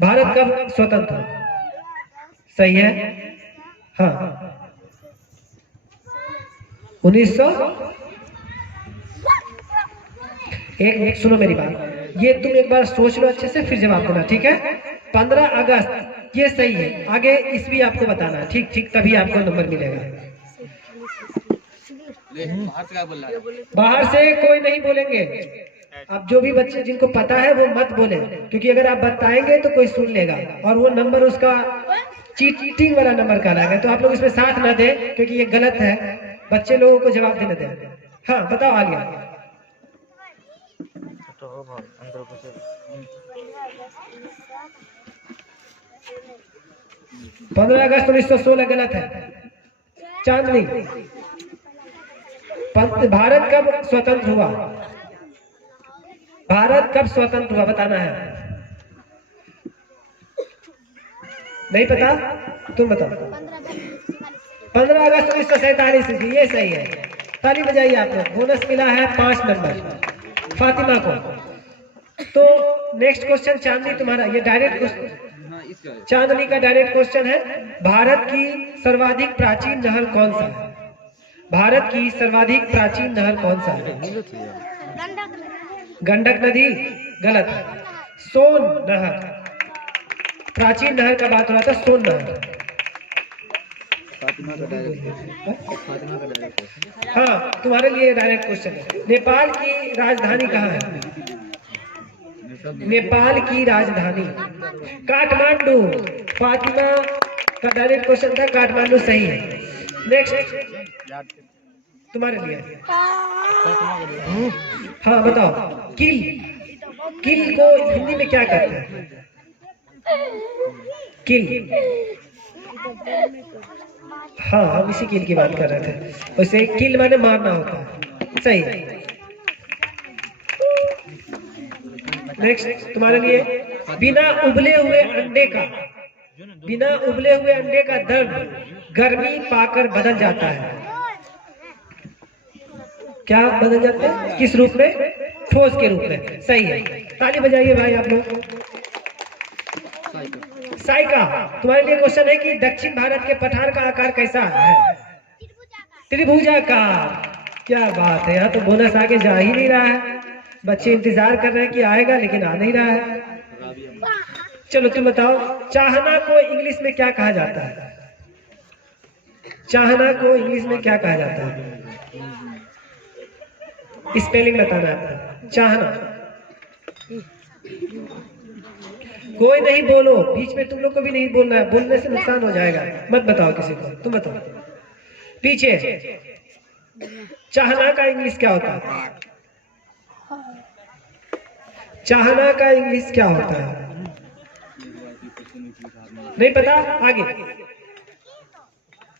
भारत कब स्वतंत्र हुआ? सही है। हाँ 1900। एक सुनो मेरी बात, ये तुम एक बार सोच लो अच्छे से फिर जवाब देना, ठीक है। 15 अगस्त ये सही है, आगे ईस्वी आपको बताना है, ठीक ठीक, तभी आपको नंबर मिलेगा। बाहर से कोई नहीं बोलेंगे। अब जो भी बच्चे जिनको पता है वो मत बोले, क्योंकि अगर आप बताएंगे तो कोई सुन लेगा और वो नंबर उसका चीटिंग वाला नंबर कहलाएगा। तो आप लोग इसमें साथ ना दें, क्योंकि ये गलत है, बच्चे लोगों को जवाब देने दें। हाँ बताओ आगे। 15 अगस्त 1916 गलत है। चांदनी, भारत कब स्वतंत्र हुआ? भारत कब स्वतंत्र हुआ बताना है। नहीं पता? तुम बताओ। 15 अगस्त 1947 ये सही है। ताली बजाइए आप लोग, बोनस मिला है 5 नंबर फातिमा को। तो नेक्स्ट क्वेश्चन चांदनी तुम्हारा, ये डायरेक्ट क्वेश्चन, चांदनी का डायरेक्ट क्वेश्चन है, भारत की सर्वाधिक प्राचीन नहर कौन सा है? भारत की सर्वाधिक प्राचीन नहर कौन सा है? गंडक नदी, गलत है। सोन नहर, प्राचीन नहर का बात हो रहा था, सोन नहर। हाँ तुम्हारे लिए डायरेक्ट क्वेश्चन है, नेपाल की राजधानी कहाँ है? नेपाल की राजधानी काठमांडू। फातिमा का डायरेक्ट क्वेश्चन था, काठमांडू सही है। नेक्स्ट तुम्हारे लिए, हाँ बताओ। किल, किल को हिंदी में क्या कहते हैं? किल, हाँ हम इसी किल की बात कर रहे थे। वैसे किल माने मारना होता है, सही है। नेक्स्ट तुम्हारे लिए, बिना उबले हुए अंडे का, बिना उबले हुए अंडे का दर्द गर्मी पाकर बदल जाता है। क्या बदल जाता है? किस रूप में? ठोस के रूप में, सही है। ताली बजाइए भाई आप लोग। साइका, तुम्हारे लिए क्वेश्चन है कि दक्षिण भारत के पठार का आकार कैसा है? त्रिभुजाकार। क्या बात है, यहाँ तो बोनस आगे जा ही नहीं रहा है, बच्चे इंतजार कर रहे हैं कि आएगा लेकिन आ नहीं रहा है। चलो तुम बताओ, चाहना को इंग्लिश में क्या कहा जाता है? चाहना को इंग्लिश में क्या कहा जाता है? स्पेलिंग बताना है। चाहना, कोई नहीं बोलो, बीच में तुम लोग को भी नहीं बोलना है, बोलने से नुकसान हो जाएगा। मत बताओ किसी को, तुम बताओ। पीछे, चाहना का इंग्लिश क्या होता है? चाहना का इंग्लिश क्या होता है? नहीं पता? आगे,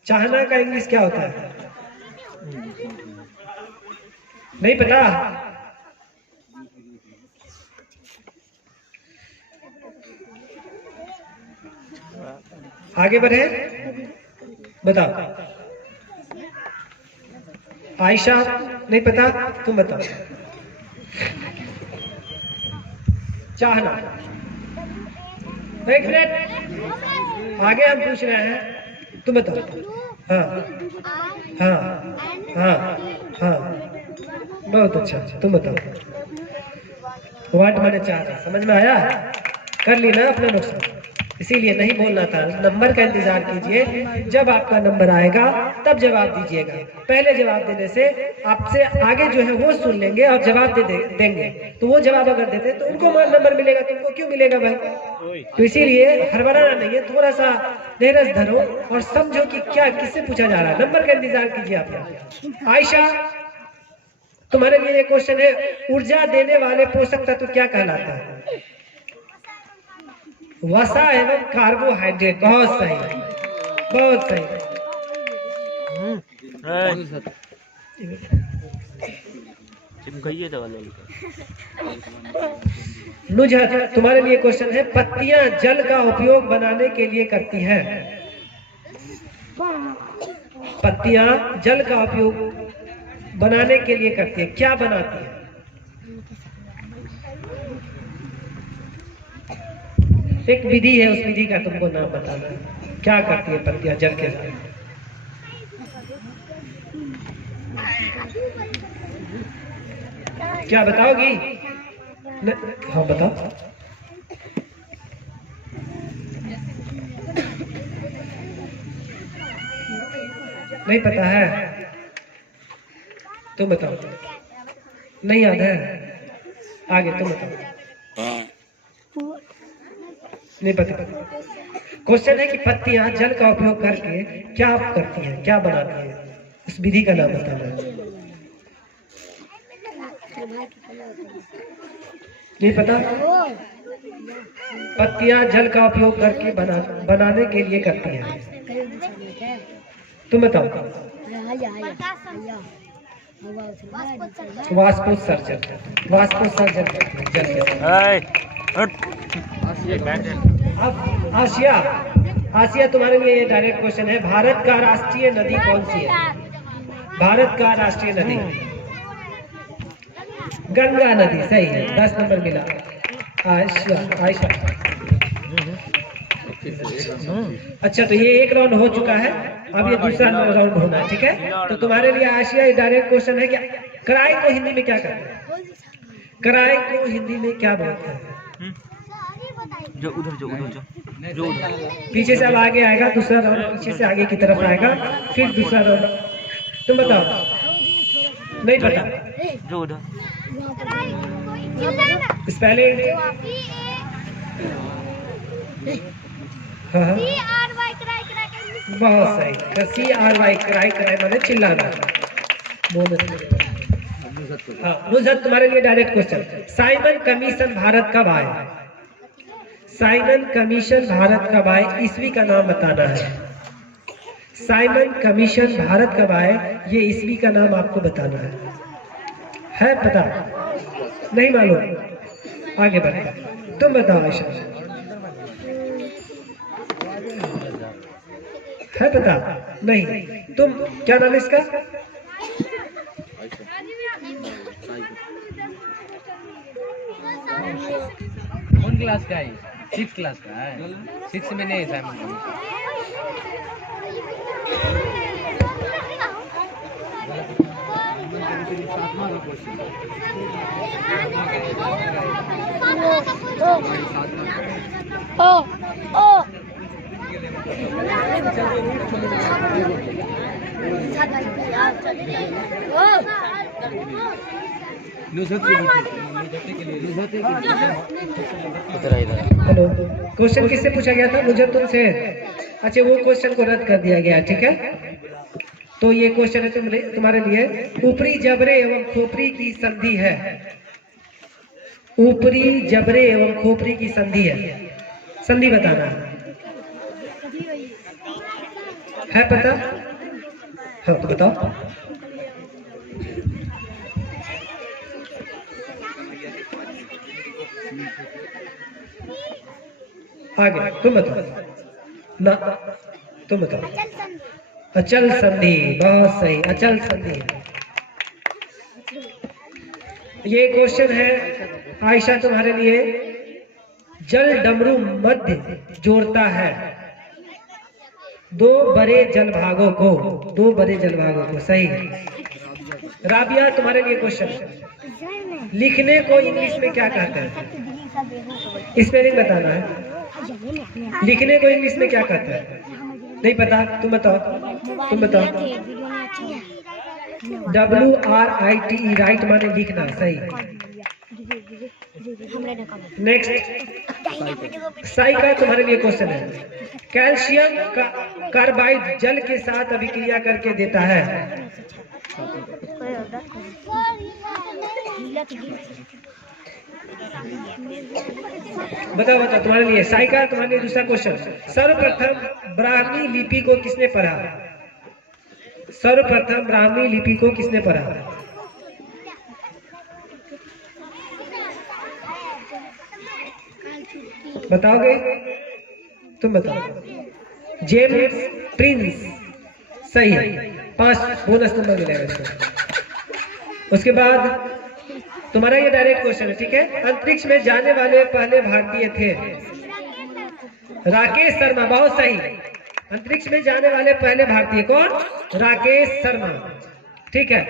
चाहना का इंग्लिश क्या होता है? नहीं पता? आगे बढ़े, बताओ। आयशा नहीं पता? तुम बताओ। चाहना, एक मिनट, आगे हम पूछ रहे हैं, तुम बताओ। हाँ हाँ हाँ हाँ, बहुत अच्छा, तुम बताओ। वाट माने चाहता, समझ में आया? कर ली ना अपना नुकसान, इसीलिए नहीं बोलना था। नंबर का इंतजार कीजिए, जब आपका नंबर आएगा तब जवाब दीजिएगा। पहले जवाब देने से आपसे आगे जो है वो सुन लेंगे और जवाब देंगे, तो वो जवाब अगर देते तो उनको नंबर मिलेगा, तुमको क्यों मिलेगा भाई? तो इसीलिए हड़बड़ाना नहीं है, थोड़ा सा धैर्य धरो और समझो कि क्या किससे पूछा जा रहा है। नंबर का इंतजार कीजिए आप। आयशा, तुम्हारे लिए एक क्वेश्चन है, ऊर्जा देने वाले पोषक तत्व क्या कहलाता है? वसा एवं कार्बोहाइड्रेट। बहुत सही, बहुत सही। नुजहत, तुम्हारे लिए क्वेश्चन है, पत्तियां जल का उपयोग बनाने के लिए करती हैं। पत्तियां जल का उपयोग बनाने के लिए करती है, क्या बनाती है? एक विधि है, उस विधि का तुमको नाम बताना है। क्या करती है पत्तियां जल के साथ? क्या बताओगी? हाँ बताओ। नहीं पता है? तुम बताओ। नहीं याद है? आगे तुम बताओ। नहीं पता। क्वेश्चन है कि पत्तियां जल का उपयोग करके क्या करती हैं, क्या बनाती हैं? इस विधि का नाम बताना है। नहीं पता? पत्तियां जल का उपयोग करके बनाने के लिए करती हैं। तुम बताओ। वाष्पोत्सर्जन। वाष्पोत्सर्जन जल के साथ। आसिया, आसिया तुम्हारे लिए ये डायरेक्ट क्वेश्चन है। भारत का राष्ट्रीय नदी कौन सी है? भारत का राष्ट्रीय नदी गंगा नदी। सही है, 10 नंबर मिला। आयशा, आयशा। अच्छा, तो ये एक राउंड हो चुका है, अब ये दूसरा राउंड होना है, ठीक है? तो तुम्हारे लिए आशिया डायरेक्ट क्वेश्चन है कि कराई को हिंदी में क्या कहते हैं? कराई को हिंदी में क्या बोलते हैं? जो उधर पीछे से अब आगे आएगा दूसरा राउंड, पीछे से आगे की तरफ आएगा, फिर दूसरा राउंड। तुम बताओ। नहीं पता? जो उधर स्पेलिंग। हाँ, बहुत सही। CRY कराई, कराई माने चिल्लाना। हाँ, नुजहत तुम्हारे लिए direct question. Simon commission Bharat कब आया? साइमन कमीशन भारत कब आए? ईस्वी का नाम बताना है। साइमन कमीशन भारत कब आए, ये ईस्वी का नाम आपको बताना है पता? नहीं मालूम? आगे बढ़े। तुम बताओ आयशा। है पता? नहीं। तुम क्या नाम है इसका? कौन क्लास का है? 6 क्लास का है। 6 में नहीं है। हेलो, क्वेश्चन किससे पूछा गया था? मुझे तुमसे। अच्छा, वो क्वेश्चन को रद्द कर दिया गया, ठीक है? तो ये क्वेश्चन है तुम्हारे लिए। ऊपरी जबड़े एवं खोपड़ी की संधि है। ऊपरी जबड़े एवं खोपड़ी की संधि है, संधि बताना है पता? हाँ तो बताओ। आगे तुम बताओ ना, तुम बताओ। अचल संधि, बहुत सही, अचल संधि। ये क्वेश्चन है आयशा तुम्हारे लिए। जल डमरू मध्य जोड़ता है दो बड़े जलभागों को, दो बड़े जलभागों को। सही। राबिया तुम्हारे लिए क्वेश्चन। लिखने को इंग्लिश में क्या कहते हैं? स्पेलिंग बताना है। लिखने को इंग्लिश में क्या कहते हैं? नहीं पता? तुम बताओ। तुम बताओ। WRITE, राइट माने लिखना। सही। नेक्स्ट, साई का तुम्हारे लिए क्वेश्चन है। कैल्शियम कार्बाइड जल के साथ अभिक्रिया करके देता है। बताओ बताओ तुम्हारे लिए। साई का तुम्हारे लिए दूसरा क्वेश्चन। सर्वप्रथम ब्राह्मी लिपि को किसने पढ़ा? सर्वप्रथम ब्राह्मी लिपि को किसने पढ़ा? बताओगे? तुम बताओ। James Prince. सही है, 5 बोनस नंबर मिलेगा इसको। उसके बाद तुम्हारा ये डायरेक्ट क्वेश्चन है, ठीक है? अंतरिक्ष में जाने वाले पहले भारतीय थे। राकेश शर्मा, बहुत सही। अंतरिक्ष में जाने वाले पहले भारतीय कौन? राकेश शर्मा। ठीक है,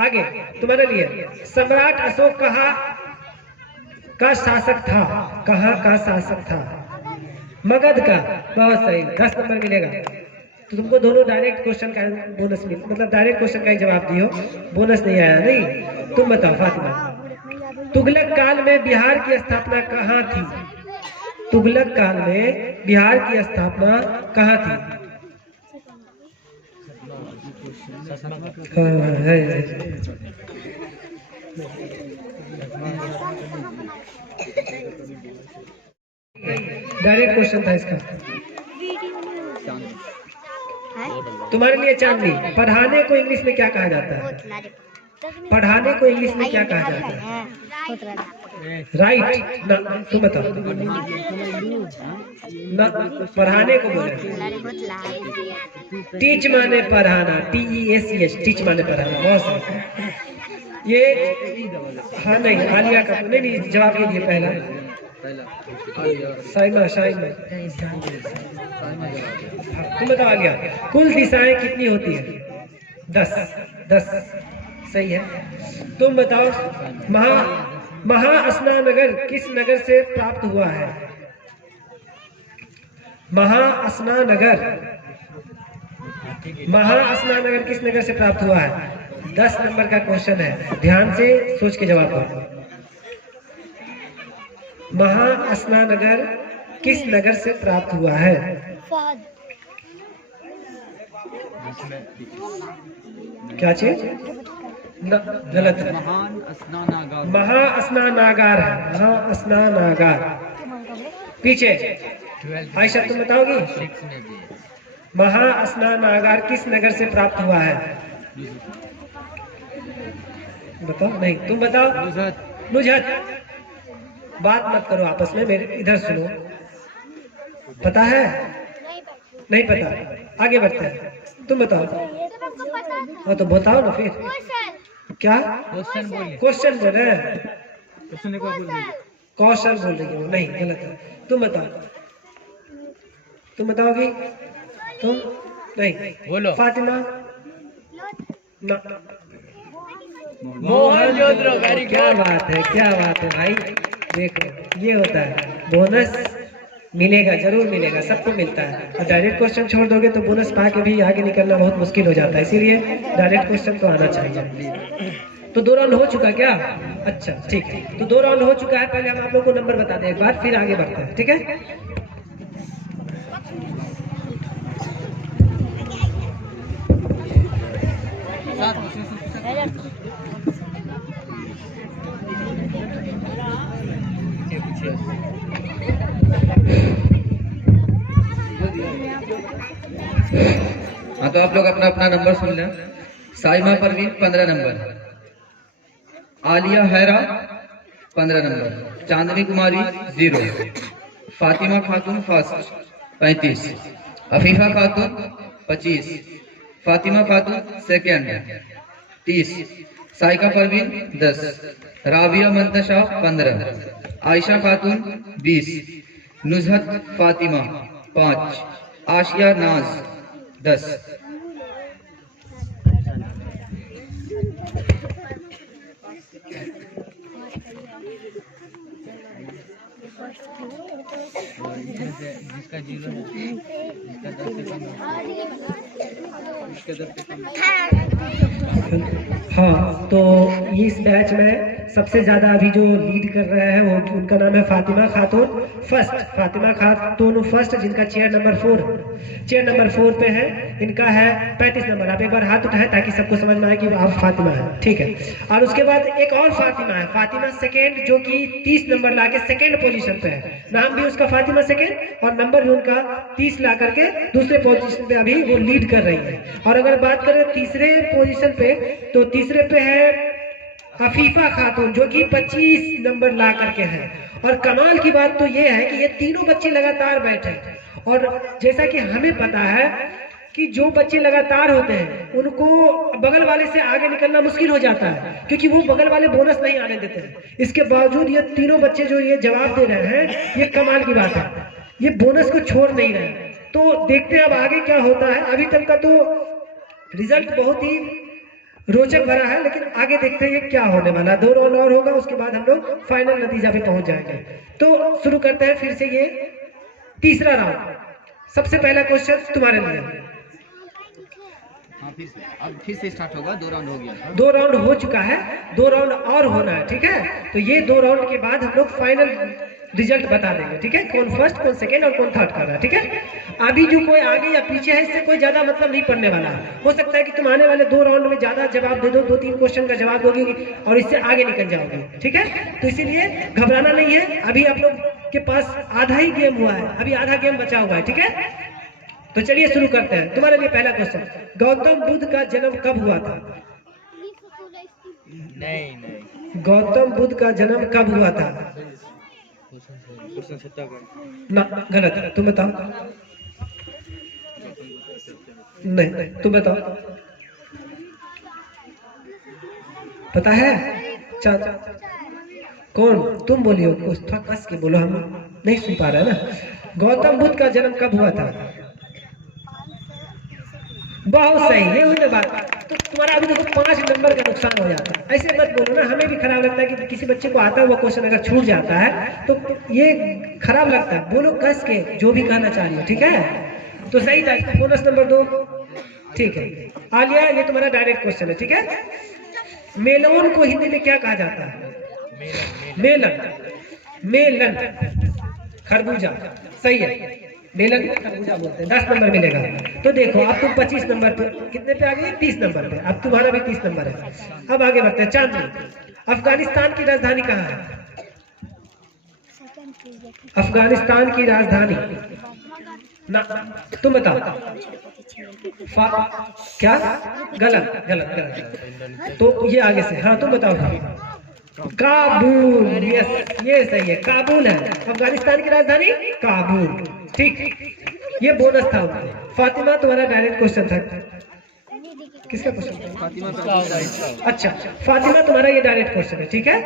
आगे तुम्हारे लिए सम्राट अशोक कहाँ का शासक था? कहाँ का शासक था? मगध का, बहुत सही, 10 नंबर मिलेगा। तो तुमको दोनों डायरेक्ट क्वेश्चन का बोनस मिल, मतलब डायरेक्ट क्वेश्चन का ही जवाब दियो, बोनस नहीं आया। नहीं, तुम बताओ फातिमा, तुगलक काल में बिहार की स्थापना कहाँ थी? तुगलक काल में बिहार की स्थापना कहाँ थी? हाँ, है। डायरेक्ट क्वेश्चन था इसका। तुम्हारे लिए चांदनी, पढ़ाने को इंग्लिश में क्या कहा जाता है? पढ़ाने को इंग्लिश में क्या कहा जाता है? राइट ना, तुम बताओ ना, पढ़ाने को बोले टीच माने पढ़ाना, TEACH, टीच माने पढ़ाना, बहुत सही। ये हाँ नहीं, आलिया का नहीं, जवाब ये दिए पहला, साइमा, साइमा। तुम बताओ आलिया, कुल दिशाएं कितनी होती है? 10 सही है। तुम बताओ महास्नानगर किस नगर से प्राप्त हुआ है? महास्नानगर किस नगर से प्राप्त हुआ है? 10 नंबर का क्वेश्चन है, ध्यान से सोच के जवाब दो। महास्नानगर किस नगर से प्राप्त हुआ है? क्या चीज? गलत है, महास्नानागार है, महास्नानागार। पीछे आयशा तुम बताओगी, महास्नानागार किस नगर से प्राप्त हुआ है? बताओ, नहीं तुम बताओ। नुजहत। बात मत करो आपस में, मेरे इधर सुनो। पता है? नहीं पता, आगे बढ़ते हैं। तुम बताओ। हाँ तो बताओ ना फिर। क्या क्वेश्चन बोल रहे हैं? कौशल बोल रही हो, नहीं गलत है। तुम बताओ, तुम बताओगी? तुम नहीं बोलो। फातिमा ना, मोहनजोदड़ो। क्या बात है, क्या बात है भाई। देखो ये होता है, बोनस मिलेगा, जरूर मिलेगा, सबको मिलता है। और डायरेक्ट क्वेश्चन छोड़ दोगे तो बोनस पा के भी आगे निकलना बहुत मुश्किल हो जाता है, इसीलिए डायरेक्ट क्वेश्चन तो आना चाहिए। तो 2 राउंड हो चुका क्या? अच्छा ठीक है, तो 2 राउंड हो चुका है। पहले हम आप लोग को नंबर बता दें एक बार, फिर आगे बढ़ते हैं, ठीक है? हाँ तो आप लोग अपना अपना नंबर सुन लें। साइमा परवीन 15 नंबर, आलिया हैरा 15 नंबर, चांदनी कुमारी 0, फातिमा खातून फर्स्ट 35, अफीफा खातून 25, फातिमा खातून सेकंड 30, साइका परवीन 10, राबिया मंतशा 15, आयशा खातून 20, नुजहत फातिमा 5, आशिया नाज 10। जिसका 0 है, जिसका 10 से कम है। हाँ तो इस बैच में सबसे ज्यादा अभी जो लीड कर रहे हैं वो उनका नाम है फातिमा खातून फर्स्ट। फातिमा खातून फर्स्ट, जिनका चेयर नंबर 4 पे है। इनका है 35 नंबर। आप एक बार हाथ उठाएं ताकि सबको समझ में आए कि आप फातिमा है, ठीक है? और उसके बाद एक और फातिमा है, फातिमा सेकेंड, जो कि 30 नंबर लाके सेकेंड पोजीशन पे है। नाम भी उसका फातिमा सेकेंड और नंबर भी उनका 30 ला करके दूसरे पोजीशन पे अभी वो लीड कर रही है। और अगर बात करें तीसरे पोजीशन पे, तो तीसरे पे है अफीफा खातून, जो कि 25 नंबर ला करके है। और कमाल की बात तो ये है कि ये तीनों बच्चे लगातार बैठे, और जैसा कि हमें पता है कि जो बच्चे लगातार होते हैं उनको बगल वाले से आगे निकलना मुश्किल हो जाता है, क्योंकि वो बगल वाले बोनस नहीं आने देते हैं। इसके बावजूद ये तीनों बच्चे जो ये जवाब दे रहे हैं, ये कमाल की बात है। ये बोनस को छोड़ नहीं रहे हैं। तो देखते हैं अब आगे क्या होता है। अभी तक का तो रिजल्ट बहुत ही रोचक भरा है, लेकिन आगे देखते हैं ये क्या होने वाला है। 2 राउंड और होगा, उसके बाद हम लोग फाइनल नतीजा पे पहुंच जाएंगे। तो शुरू करते हैं फिर से ये तीसरा राउंड। सबसे पहला क्वेश्चन तुम्हारे लिए। हाँ, अब फिर से स्टार्ट होगा। 2 राउंड हो गया। 2 राउंड हो चुका है, 2 राउंड और होना है, ठीक है। तो ये 2 राउंड के बाद हम लोग फाइनल रिजल्ट बता देंगे, ठीक है। कौन फर्स्ट, कौन सेकंड और कौन थर्ड कर रहा है, ठीक है। अभी जो कोई आगे या पीछे है, इससे कोई ज्यादा मतलब नहीं पड़ने वाला। हो सकता है कि तुम आने वाले 2 राउंड में ज्यादा जवाब दे दो, 2-3 क्वेश्चन का जवाब दोगे और इससे आगे निकल जाओगे, ठीक है। तो इसीलिए घबराना नहीं है। अभी आप लोग के पास आधा ही गेम हुआ है, अभी आधा गेम बचा हुआ है, ठीक है। तो चलिए शुरू करते हैं। तुम्हारे लिए पहला क्वेश्चन, गौतम बुद्ध का जन्म कब हुआ था? नहीं गौतम बुद्ध का जन्म कब हुआ था? ना, गलत है। तुम बताओ। नहीं, तुम बताओ। पता है? कौन? तुम बोलियो, कुछ थोड़ा कस के बोलो, हम नहीं सुन पा रहे ना। गौतम बुद्ध का जन्म कब हुआ था? बहुत सही, ये हुई ना बात। तो तुम्हारा अभी देखो 5 नंबर का नुकसान हो जाता है। ऐसे मत बोलो ना, हमें भी खराब लगता है कि किसी बच्चे को आता हुआ क्वेश्चन अगर छूट जाता है तो ये खराब लगता है। बोलो कस के जो भी कहना चाह रही हो, ठीक है। तो सही था, बोनस नंबर 2, ठीक है। आलिया, ये तुम्हारा डायरेक्ट क्वेश्चन है, ठीक है। मेलोन को हिंदी में क्या कहा जाता है? मेलन, खरबूजा, सही है। मेलन खरबूजा बोलते हैं। 10 नंबर मिलेगा। तो देखो अब तुम 25 नंबर पे, कितने पे आ गए? 30 नंबर पे। अब तुम्हारा भी 30 नंबर है। अब आगे बढ़ते हैं। चांदनी, अफगानिस्तान की राजधानी कहाँ है? अफगानिस्तान की राजधानी ना, तुम बताओ। क्या? गलत गलत गलत। तो ये आगे से, हाँ तुम बताओ। काबुल, यस, ये सही है, काबुल है अफगानिस्तान की राजधानी, काबुल, ठीक। ये बोनस था। फातिमा, तुम्हारा डायरेक्ट क्वेश्चन था। किसका क्वेश्चन था? फातिमा। अच्छा, फातिमा तुम्हारा ये डायरेक्ट क्वेश्चन है, ठीक है।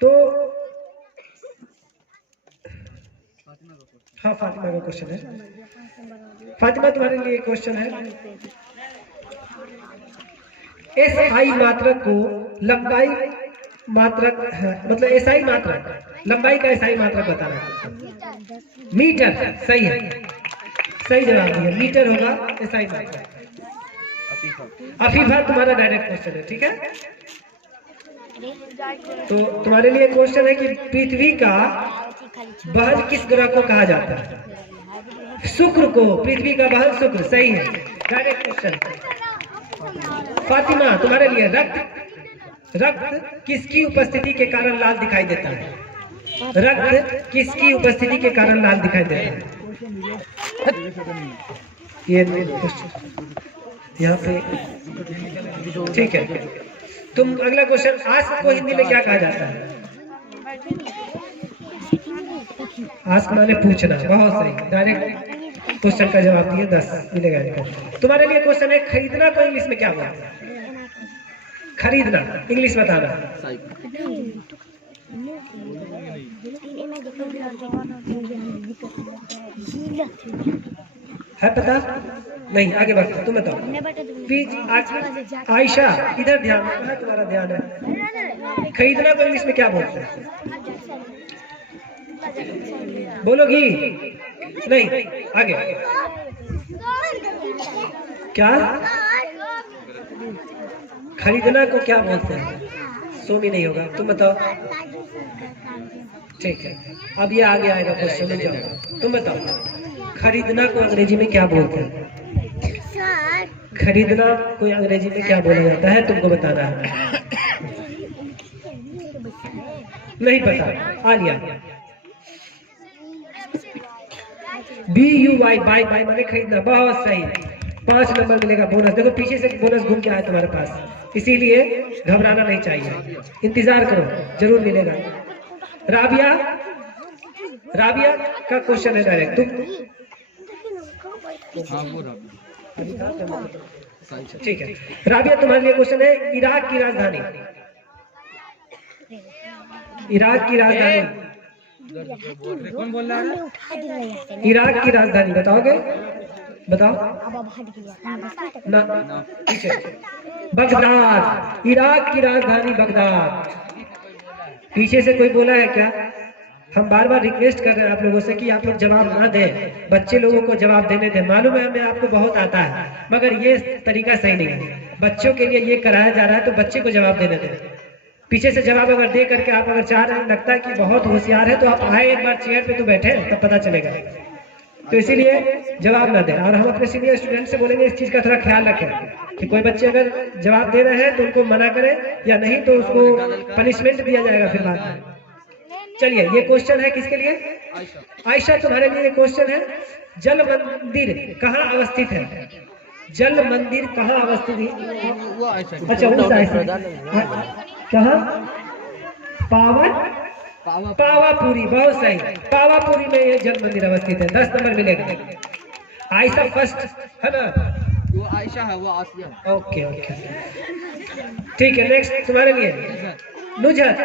तो हाँ, फातिमा का क्वेश्चन है। फातिमा, तुम्हारे लिए क्वेश्चन है। SI मात्रक को लंबाई मात्रक, मतलब SI मात्रक, लंबाई का SI मात्रक बताना। मीटर, सही है, सही जवाब दिया। मीटर होगा SI मात्रक। अफीफा, तुम्हारा डायरेक्ट क्वेश्चन है, ठीक है। तो तुम्हारे लिए क्वेश्चन है कि पृथ्वी का बहन किस ग्रह को कहा जाता है? शुक्र को। पृथ्वी का बहन शुक्र, सही है, डायरेक्ट क्वेश्चन। फातिमा, तुम्हारे लिए रक्त किसकी उपस्थिति के कारण लाल दिखाई देता है? रक्त किसकी उपस्थिति के कारण लाल दिखाई देता है? ये यहाँ पे, ठीक है। तुम अगला क्वेश्चन, आस्क को हिंदी में क्या कहा जाता है? आस्क माने पूछना, बहुत सही, डायरेक्ट क्वेश्चन का जवाब दिए, 10 मिलेगा इनको। तुम्हारे लिए क्वेश्चन है, खरीदना को इंग्लिश में क्या बोलते हैं? खरीदना, इंग्लिश बताना। है पता? नहीं, आगे बढ़ते, तुम बताओ। आयशा, इधर ध्यान है, तुम्हारा ध्यान है। खरीदना को इंग्लिश में क्या बोलते हैं? बोलोगी? नहीं, आगे। क्या? खरीदना को क्या बोलते हैं? सो भी नहीं होगा, तुम बताओ। ठीक है, अब ये आगे आएगा क्वेश्चन में, जाओ तुम बताओ। खरीदना को अंग्रेजी में क्या बोलते हैं? खरीदना को अंग्रेजी में क्या बोला जाता है, तुमको बताना है। नहीं पता? आलिया। BUY, बाय बाय माने खरीदना, बहुत सही, 5 नंबर मिलेगा बोनस। देखो पीछे से बोनस घूम के आया तुम्हारे पास, इसीलिए घबराना नहीं चाहिए, इंतजार करो, जरूर मिलेगा। राबिया, राबिया का क्वेश्चन है डायरेक्ट, तुम ठीक है। राबिया, तुम्हारे लिए क्वेश्चन है, इराक की राजधानी, इराक की राजधानी कौन बोल रहा है? इराक की राजधानी बताओगे? बताओ ना, पीछे। बगदाद, इराक की राजधानी बगदाद। पीछे से कोई बोला है क्या? हम बार बार रिक्वेस्ट कर रहे हैं आप लोगों से कि आप लोग जवाब ना दें, बच्चे लोगों को जवाब देने दें। मालूम है हमें आपको बहुत आता है, मगर ये तरीका सही नहीं है। बच्चों के लिए ये कराया जा रहा है तो बच्चे को जवाब देने दें। पीछे से जवाब अगर दे करके आप अगर चाह रहे हैं, लगता है कि बहुत होशियार है, तो आप आए एक बार चेयर पे तो बैठे, तब पता चलेगा। तो इसीलिए जवाब ना दें। और हम अपने सीनियर स्टूडेंट से बोलेंगे इस चीज का थोड़ा ख्याल रखें कि कोई बच्चे अगर जवाब दे रहे हैं तो उनको मना करें, या नहीं तो उसको पनिशमेंट दिया जाएगा फिर बाद में। चलिए, ये क्वेश्चन है किसके लिए? आयशा, तुम्हारे लिए ये क्वेश्चन है। जल मंदिर कहाँ अवस्थित है? जल मंदिर कहाँ अवस्थित है? अच्छा, उस आयशा कहाँ? पावापुरी, बहुत सही। पावापुरी में ये जल मंदिर अवस्थित है। 10 नंबर मिलेगा। आयशा फर्स्ट है ना? वो आयशा है, वो आसिया। ओके ओके, ठीक है। नेक्स्ट तुम्हारे लिए नुजहत।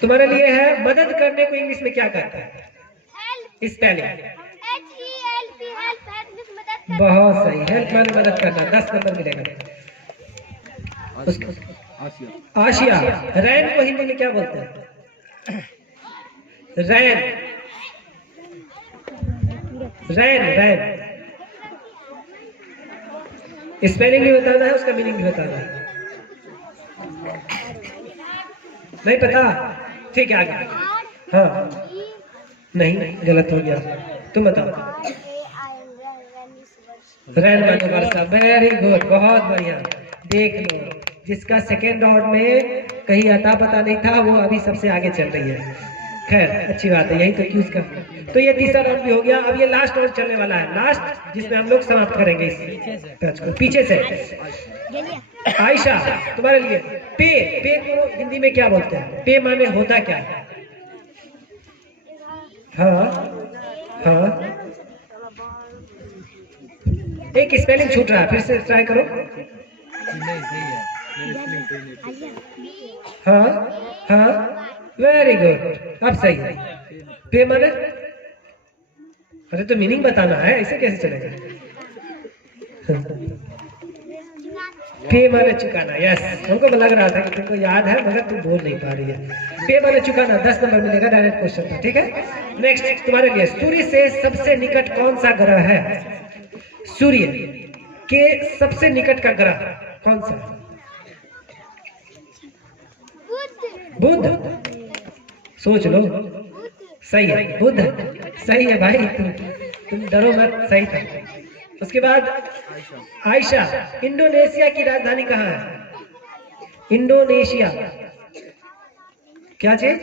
तुम्हारे लिए है मदद करने को इंग्लिश में क्या कहते हैं? स्पेलिंग। बहुत सही, हेल्प माने मदद करना। 10 नंबर मिलेगा। आशिया। रैन को हिंदी में क्या बोलते हैं? रैन, रैन, रैन। स्पेलिंग भी बताना है, उसका मीनिंग भी बताना है। नहीं पता? ठीक है, आगे। हाँ, नहीं, गलत हो गया। तुम बताओ। रैन माने वर्षा। वेरी गुड, बहुत बढ़िया। देख लो, जिसका सेकेंड राउंड में कहीं अता पता नहीं था, वो अभी सबसे आगे चल रही है। खैर, अच्छी बात है, यही तो क्यूज का। तो ये तीसरा राउंड भी हो गया। अब ये लास्ट राउंड चलने वाला है, लास्ट, जिसमें हम लोग समाप्त करेंगे इस टच को। पीछे से आयशा, तुम्हारे लिए पे। पे को हिंदी में क्या बोलते हैं? पे माने होता क्या है? हाँ हाँ, एक स्पेलिंग छूट रहा है, फिर से ट्राई करो। नहीं, सही है। हाँ हाँ, वेरी गुड, अब सही है। पे माने, अरे तो मीनिंग बताना है, ऐसे कैसे चलेगा? पे माने चुकाना। यस, हमको लग रहा था कि तुमको याद है, मगर तुम बोल नहीं पा रही है। पे माने चुकाना। 10 नंबर मिलेगा डायरेक्ट क्वेश्चन का, ठीक है। नेक्स्ट तुम्हारे लिए, सूर्य से सबसे निकट कौन सा ग्रह है? सूर्य के सबसे निकट का ग्रह कौन सा है? बुध। सोच लो, सही है, बुध सही है भाई। तुम डरो मत, सही था। उसके बाद आयशा, इंडोनेशिया की राजधानी कहाँ है? इंडोनेशिया। क्या चीज?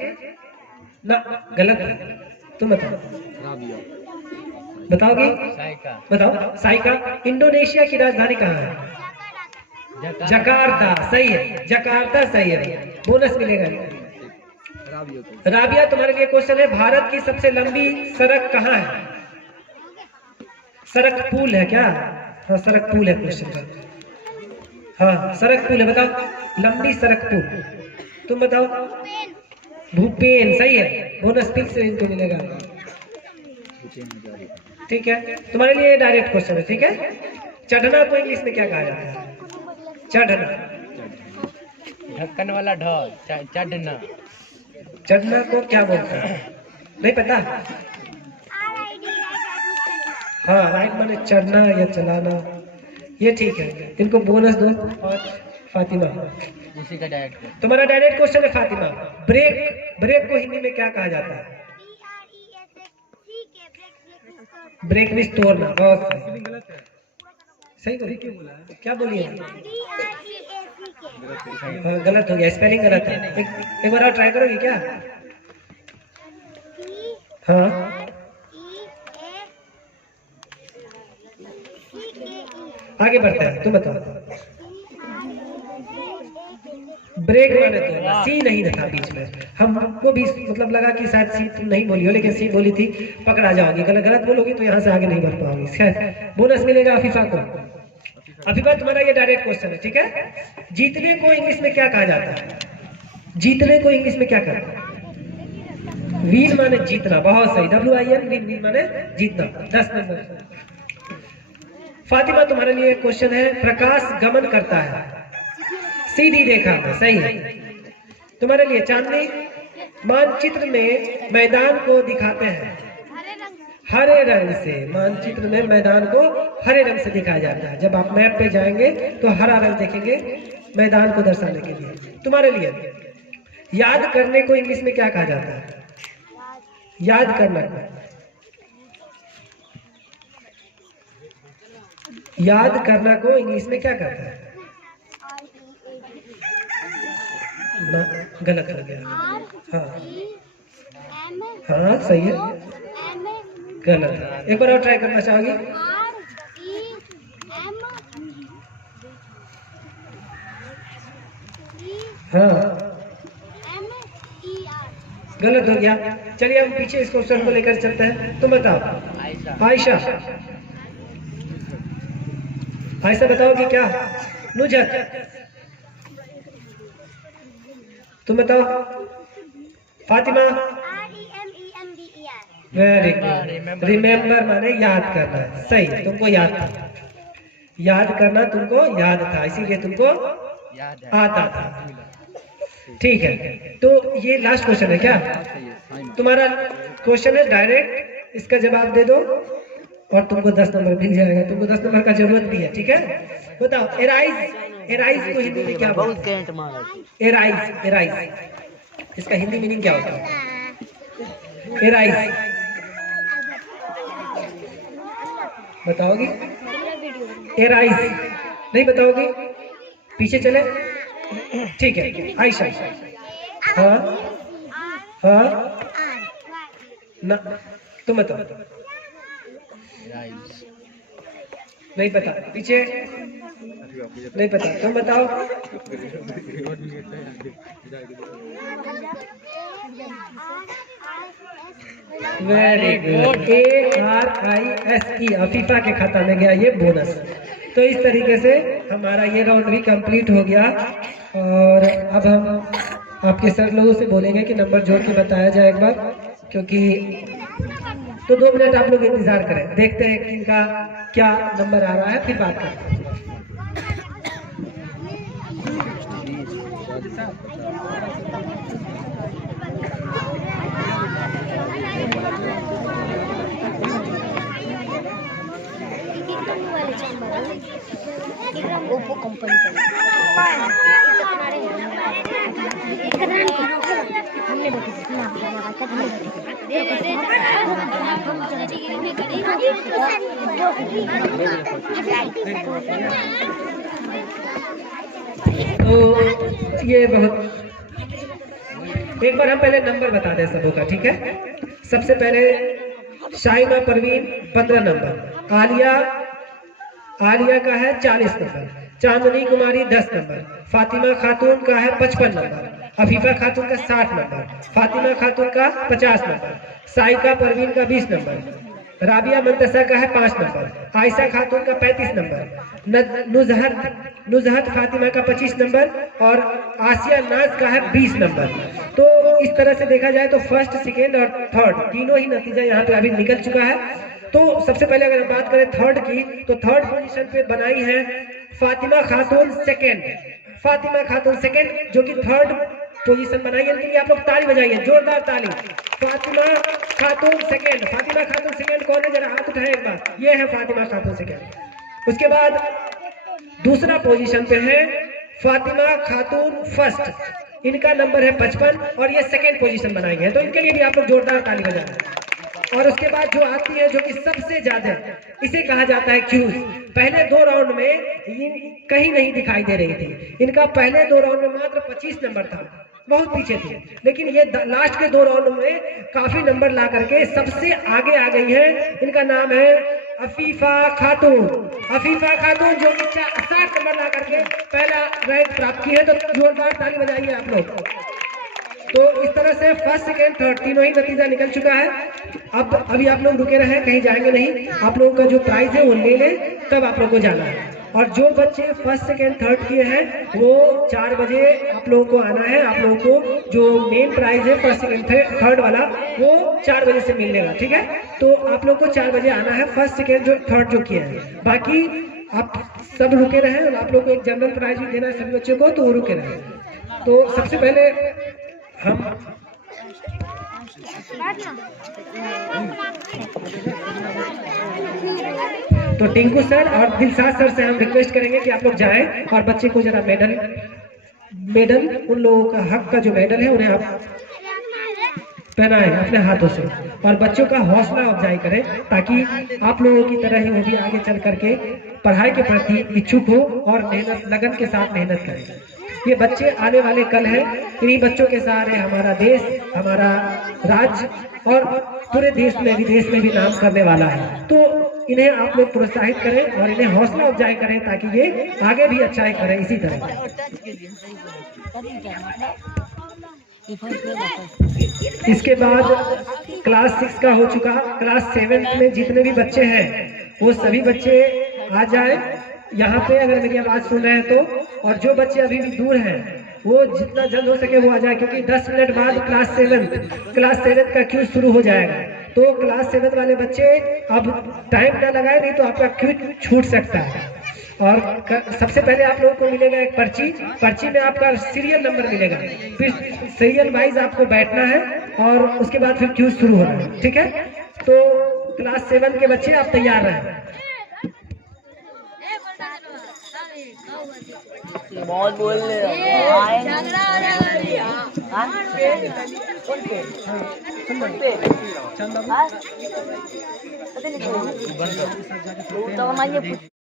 ना, गलत है। तुम बताओ, बताओगी? बताओ। साइका। इंडोनेशिया की राजधानी कहाँ है? जकार्ता। सही है, जकार्ता सही है। बोनस मिलेगा। राबिया, तुम्हारे लिए क्वेश्चन है, भारत की सबसे लंबी सड़क कहाँ है? सड़क पुल है क्या? हाँ, सड़क पुल है क्वेश्चन का। हाँ, सड़क पुल है, बताओ। लंबी सड़क पुल, तुम बताओ। भूपेन, सही है। बोनस फिर से इनको मिलेगा। ठीक है, तुम्हारे लिए डायरेक्ट क्वेश्चन है, ठीक है। चढ़ना को इंग्लिश में क्या कहा जाता है? चढ़ना। ढक्कन वाला ढ, चढ़ना। चढ़ना को क्या बोलते हैं? नहीं पता? हाँ, राइट माने चढ़ना या चलाना, ये ठीक है। इनको बोनस दो। और फातिमा, उसी का डायरेक्ट। तुम्हारा डायरेक्ट क्वेश्चन है फातिमा। ब्रेक, ब्रेक को हिंदी में क्या कहा जाता है? ब्रेक मीन्स तोड़ना। बहुत सही। सही क्या बोलिए? हाँ, गलत हो गया, स्पेलिंग गलत है। एक बार और ट्राई करोगे क्या? हाँ, आगे बढ़ते हैं, तुम बताओ। ब्रेक माने तो सी नहीं था बीच में। हमको भी मतलब लगा कि शायद सी तुम नहीं बोली हो, लेकिन सी बोली थी। पकड़ा जाओगी, गलत बोलोगी तो यहाँ से आगे नहीं बढ़ पाओगी। बोनस मिलेगा अफीफा को। अफीफा, तुम्हारा ये डायरेक्ट क्वेश्चन है, ठीक है। जीतने को इंग्लिश में क्या कहा जाता है? जीतने को इंग्लिश में क्या कहते हैं? विन माने जीतना, बहुत सही, WIN, विन, विन माने जीतना। 10 नंबर। फातिमा तुम्हारे लिए क्वेश्चन है, प्रकाश गमन करता है सीधी रेखा में, सही है। तुम्हारे लिए चांदनी, मानचित्र में मैदान को दिखाते हैं हरे रंग से, मानचित्र में मैदान को हरे रंग से दिखाया जाता है। जब आप मैप पे जाएंगे तो हरा रंग देखेंगे मैदान को दर्शाने के लिए। तुम्हारे लिए याद करने को इंग्लिश में क्या कहा जाता है? याद करना को, याद करना को इंग्लिश में क्या कहते हैं? ना, गलत हो गया। हाँ हाँ सही है, गलत है। एक बार और ट्राई करना चाहोगी? हाँ गलत हो गया। चलिए हम पीछे इस क्वेश्चन को लेकर चलते हैं। तुम बताओ आयशा, आयशा बताओगी क्या? नुजहत तुम बताओ। Fatima, very good. रिमेम्बर माने याद करना, सही, तुमको याद था, याद करना तुमको याद था, इसीलिए तुमको आता था। ठीक है, तो ये लास्ट क्वेश्चन है क्या? तुम्हारा क्वेश्चन है डायरेक्ट, इसका जवाब दे दो और तुमको 10 नंबर मिल जाएगा। तुमको 10 नंबर का जरूरत भी है, ठीक है? बताओ एराइज, एराइज को हिंदी में क्या बोलते हैं? एराइज, एराइज, इसका हिंदी मीनिंग क्या होता है? एराइज बताओगी? एराइज नहीं बताओगी? पीछे चले, ठीक है। आयशा, हाँ हाँ ना, तुम बताओ। नहीं पता, पीछे नहीं पता, तुम बताओ। वेरी गुड, ARISE, अफीफा के खाता में गया ये बोनस। तो इस तरीके से हमारा ये राउंड भी कंप्लीट हो गया और अब हम आपके सर लोगों से बोलेंगे कि नंबर जोड़ के बताया जाए एक बार, क्योंकि तो 2 मिनट आप लोग इंतजार करें, देखते हैं कि इनका क्या नंबर आ रहा है, फिर बात करते हैं। ओप्पो कंपनी का हमने तो ये बहुत, एक बार हम पहले नंबर बता दें सबों का, ठीक है? सबसे पहले शाइमा परवीन 15 नंबर, आलिया का है 40 नंबर, चांदनी कुमारी 10 नंबर, फातिमा खातून का है 55 नंबर, अफीफा खातून का 60 नंबर, फातिमा खातून का 50 नंबर, साइका परवीन का 20 नंबर, राबिया मंतसा का है 5 नंबर, आयशा खातून का 35 नंबर, नुजहत फातिमा का 25 नंबर और आसिया नाज का है 20 नंबर। तो इस तरह से देखा जाए तो फर्स्ट, सेकेंड और थर्ड तीनों ही नतीजा यहाँ पे अभी निकल चुका है। तो सबसे पहले अगर बात करें थर्ड की, तो थर्ड पोजीशन पे बनाई है फातिमा खातून सेकेंड, फातिमा खातून सेकेंड जो कि थर्ड पोजीशन बनाई है। इनके लिए आप लोग ताली बजाइए, जोरदार ताली। फातिमा खातून सेकेंड, फातिमा खातून सेकेंड कौन है, जरा हाथ उठाए एक बार, ये है फातिमा खातून सेकेंड। उसके बाद दूसरा पोजीशन पे है फातिमा खातून फर्स्ट, इनका नंबर है 55 और ये सेकेंड पोजीशन बनाई है, तो इनके लिए भी आप लोग जोरदार ताली बजाएं। और उसके बाद जो आती है जो कि सबसे ज्यादा, इसे कहा जाता है क्यूज। पहले 2 राउंड में कहीं नहीं दिखाई दे रही थी, इनका पहले 2 राउंड में मात्र 25 नंबर था, बहुत पीछे थी, लेकिन ये लास्ट के 2 राउंड में काफी नंबर ला करके सबसे आगे आ गई है। इनका नाम है अफीफा खातून, अफीफा खातून जो कि 60 नंबर ला करके पहला रैंक प्राप्त की है, तो जोरदार ताली बजाइए आप लोग। तो इस तरह से फर्स्ट, सेकेंड, थर्ड तीनों ही नतीजा निकल चुका है। अब अभी आप लोग रुके रहे, कहीं जाएंगे नहीं, आप लोगों का जो प्राइज है वो ले लें, तब आप लोग को जाना है। और जो बच्चे फर्स्ट सेकेंड थर्ड किए हैं वो 4 बजे आप लोगों को आना है। आप लोगों को जो मेन प्राइज है फर्स्ट सेकेंड थर्ड वाला वो 4 बजे से मिलेगा, ठीक है। तो आप लोग को 4 बजे आना है, फर्स्ट सेकेंड जो थर्ड जो किए हैं। बाकी आप सब रुके रहे और आप लोग को एक जनरल प्राइज भी देना है सभी बच्चों को, तो वो रुके रहे। तो सबसे पहले हम तो टिंकू सर और दिलशाद सर से हम रिक्वेस्ट करेंगे कि आप लोग जाएं और बच्चे को जरा मेडल उन लोगों का हक का जो मेडल है उन्हें आप पहनाएं अपने हाथों से, और बच्चों का हौसला अफजाई करें ताकि आप लोगों की तरह ही वो भी आगे चल करके पढ़ाई के प्रति इच्छुक हो और मेहनत लगन के साथ मेहनत करें। ये बच्चे आने वाले कल हैं, इन्हीं बच्चों के सहारे हमारा देश, हमारा राज्य और पूरे देश में विदेश में भी नाम करने वाला है। तो इन्हें आप लोग प्रोत्साहित करें और इन्हें हौसला अफजाई करें ताकि ये आगे भी अच्छाई करें इसी तरह। इसके बाद क्लास 6 का हो चुका, क्लास 7 में जितने भी बच्चे हैं वो सभी बच्चे आ जाए यहाँ पे, अगर मेरी आवाज सुन रहे हैं तो। और जो बच्चे अभी भी दूर हैं वो जितना जल्द हो सके वो आ जाए, क्योंकि 10 मिनट बाद क्लास 7 का क्यूज शुरू हो जाएगा। तो क्लास 7 वाले बच्चे अब टाइम ना लगाए, नहीं तो आपका क्यूज छूट सकता है। और सबसे पहले आप लोगों को मिलेगा एक पर्ची में आपका सीरियल नंबर मिलेगा, फिर सीरियल वाइज आपको बैठना है और उसके बाद फिर क्यूज शुरू होना है, ठीक है। तो क्लास 7 के बच्चे आप तैयार रहें। बहुत बोल रहे